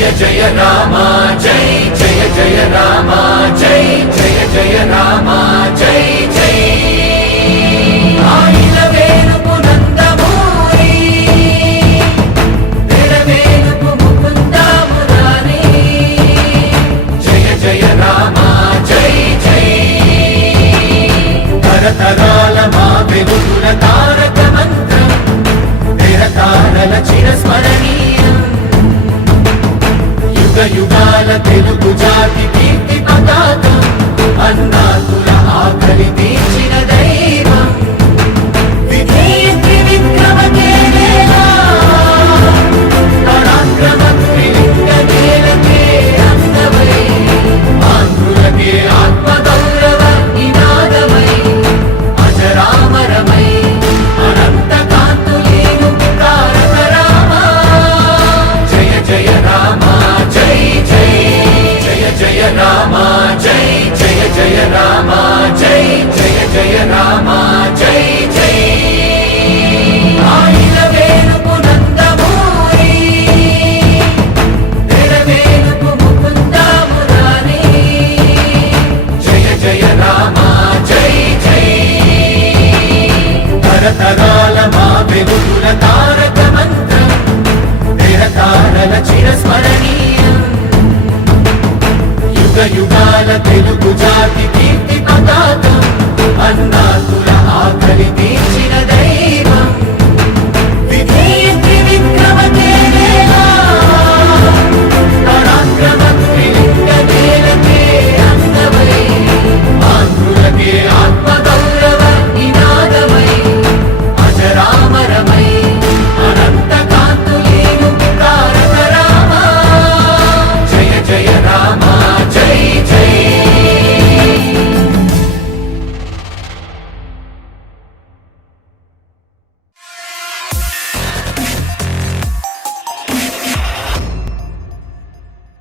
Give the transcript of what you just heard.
జయ రామ జై జయ జయ రామ జై జయ జయ రామ జై జై ఆయిల వేలుపు నందమూరి తెరవేలుపు ముకుంద మురారి జయ జయ రామ జై జై తరతరాల మా వెలుగుల తారక మంత్రం తెరతారల చిరస్మరణీయం యుగాల తెలుగు జాతి కీర్తి పతాకం అన్నాతుల ఆకలి తీర్చిన దైవం విధేయత్రి విక్రమ కేలేలా పరాక్రమ త్రిలింగ నేలకే అందమై ఆంధ్రులకే ఆత్మగౌరవ నినాదమై అజరామరమై అనంత కాంతులేను తారక రామ జయ జయ రామ జయ జయ రామ జై జయ జయ రామ జై జయ జయ రామ జై జై ఆయిల వేలుపు నందమూరి తెరవేలుపు ముకుంద మురారి జయ జయ రామ జై జై తరతరాల మా వెలుగుల తారక మంత్రం తెరతారల చిరస్మరణీయం యుగాల తెలుగు జాతి కీర్తి పతాకం అన్నాతు